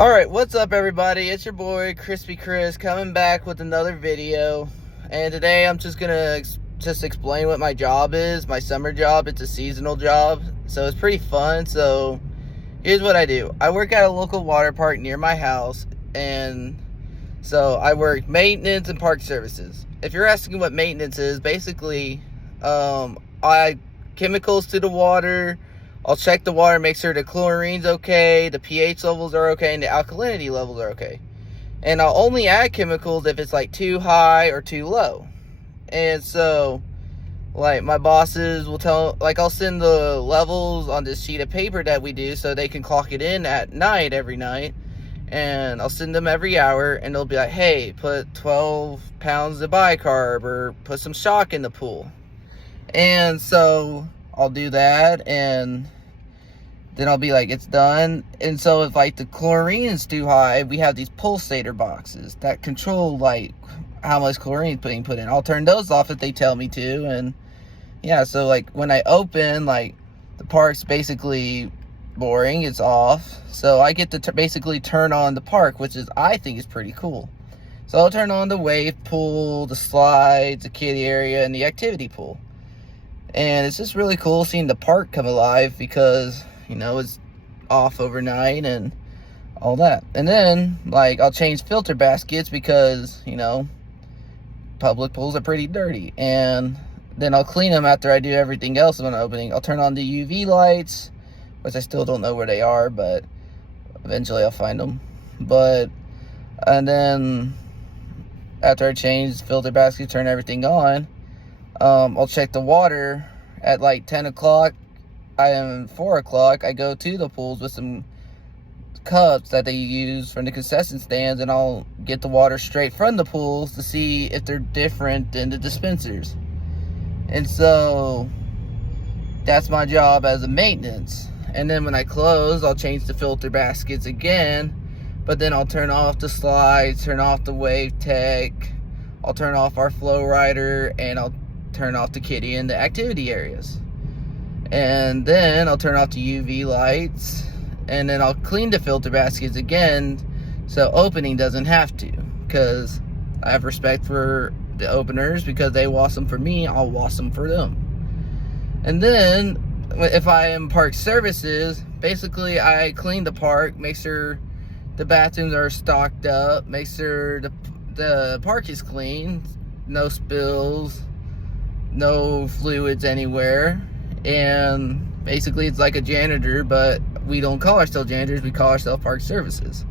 Alright, what's up everybody? It's your boy Crispy Chris coming back with another video. And today I'm just gonna explain what my job is, my summer job. It's a seasonal job, so it's pretty fun. So here's what I do. I work at a local water park near my house, and so I work maintenance and park services. If you're asking what maintenance is, basically I add chemicals to the water. I'll check the water, make sure the chlorine's okay, the pH levels are okay, and the alkalinity levels are okay. And I'll only add chemicals if it's like too high or too low. And so, like, my bosses will tell, like, I'll send the levels on this sheet of paper that we do so they can clock it in at night every night. And I'll send them every hour, and they'll be like, hey, put 12 pounds of bicarb or put some shock in the pool. And so I'll do that, and then I'll be like, it's done. And so if like the chlorine is too high, we have these pulsator boxes that control like how much chlorine is being put in. I'll turn those off if they tell me to. And yeah, so like when I open, like the park's basically boring, it's off, so I get to basically turn on the park, which is, I think, is pretty cool. So I'll turn on the wave pool, the slides, the kiddie area, and the activity pool. And it's just really cool seeing the park come alive because, you know, it's off overnight and all that. And then, like, I'll change filter baskets because, you know, public pools are pretty dirty. And then I'll clean them after I do everything else when I'm opening. I'll turn on the UV lights, which I still don't know where they are, but eventually I'll find them. And then after I change filter baskets, turn everything on, I'll check the water at like 10 o'clock and 4 o'clock. I go to the pools with some cups that they use from the concession stands, and I'll get the water straight from the pools to see if they're different than the dispensers. And so that's my job as a maintenance. And then when I close, I'll change the filter baskets again, but then I'll turn off the slides, turn off the wave tech, I'll turn off our flow rider, and I'll turn off the kiddie and the activity areas. And then I'll turn off the UV lights, and then I'll clean the filter baskets again so opening doesn't have to, because I have respect for the openers. Because they wash them for me, I'll wash them for them. And then if I am park services, basically I clean the park, make sure the bathrooms are stocked up, make sure the park is clean, no spills, no fluids anywhere. And basically it's like a janitor, but we don't call ourselves janitors, we call ourselves park services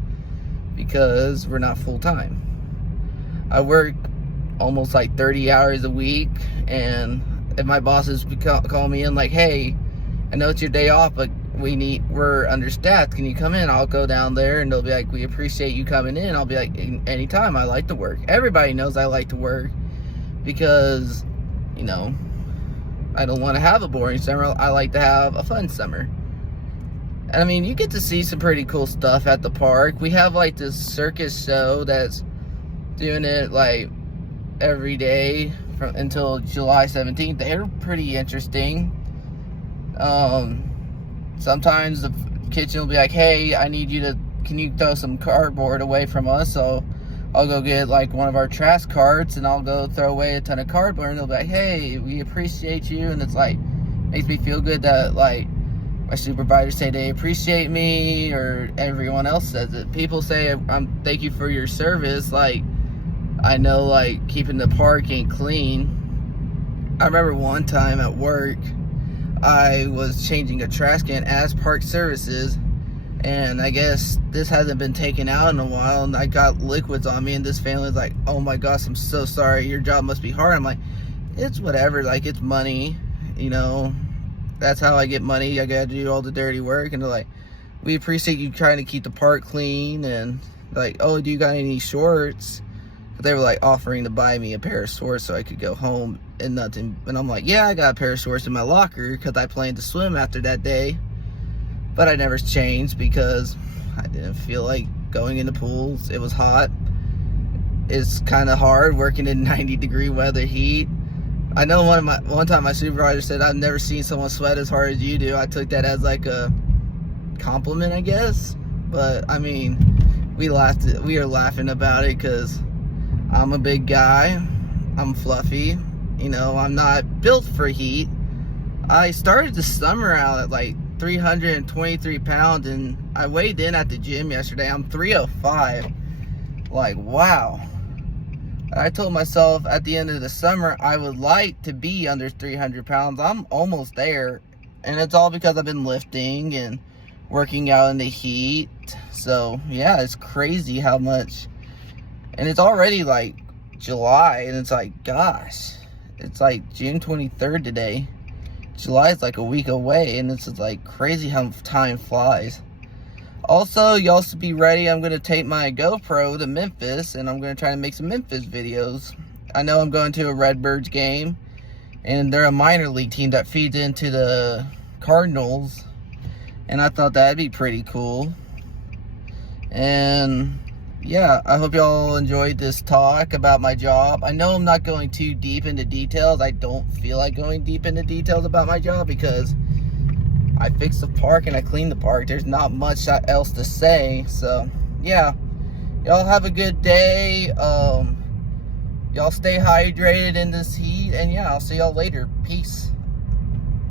because we're not full-time. I work almost like 30 hours a week, and if my bosses call me in like, hey, I know it's your day off, but we're understaffed, can you come in? I'll go down there, and they'll be like, we appreciate you coming in. I'll be like, anytime, I like to work. Everybody knows I like to work because, you know, I don't want to have a boring summer. I like to have a fun summer. And I mean, you get to see some pretty cool stuff at the park. We have like this circus show that's doing it like every day until July 17th. They're pretty interesting. Sometimes the kitchen will be like, hey, can you throw some cardboard away from us? So I'll go get like one of our trash carts, and I'll go throw away a ton of cardboard, and they'll be like, hey, we appreciate you. And it's like, makes me feel good that like my supervisors say they appreciate me, or everyone else says it. People say, thank you for your service. Like, I know like keeping the park ain't clean. I remember one time at work, I was changing a trash can as park services, and I guess this hasn't been taken out in a while, and I got liquids on me, and this family's like, oh my gosh, I'm so sorry, your job must be hard. I'm like, it's whatever, like, it's money, you know, that's how I get money, I gotta do all the dirty work. And they're like, we appreciate you trying to keep the park clean. And like, oh, do you got any shorts? But they were like offering to buy me a pair of shorts so I could go home and nothing. And I'm like, yeah, I got a pair of shorts in my locker because I planned to swim after that day. But I never changed because I didn't feel like going in the pools. It was hot. It's kind of hard working in 90-degree weather heat. I know one time my supervisor said, I've never seen someone sweat as hard as you do. I took that as like a compliment, I guess. But I mean, we are laughing about it because I'm a big guy. I'm fluffy. You know, I'm not built for heat. I started the summer out at like 323 pounds, and I weighed in at the gym yesterday. I'm 305. Like, wow. I told myself at the end of the summer I would like to be under 300 pounds. I'm almost there, and it's all because I've been lifting and working out in the heat. So yeah, it's crazy how much. And it's already like July, and it's like, gosh, it's like June 23rd today. July is like a week away, and it's like crazy how time flies. Also, y'all should be ready. I'm going to take my GoPro to Memphis, and I'm going to try to make some Memphis videos. I know I'm going to a Redbirds game, and they're a minor league team that feeds into the Cardinals, and I thought that'd be pretty cool. And yeah, I hope y'all enjoyed this talk about my job. I know I'm not going too deep into details. I don't feel like going deep into details about my job because I fixed the park and I cleaned the park. There's not much else to say. So yeah, y'all have a good day. Y'all stay hydrated in this heat, and yeah, I'll see y'all later. Peace.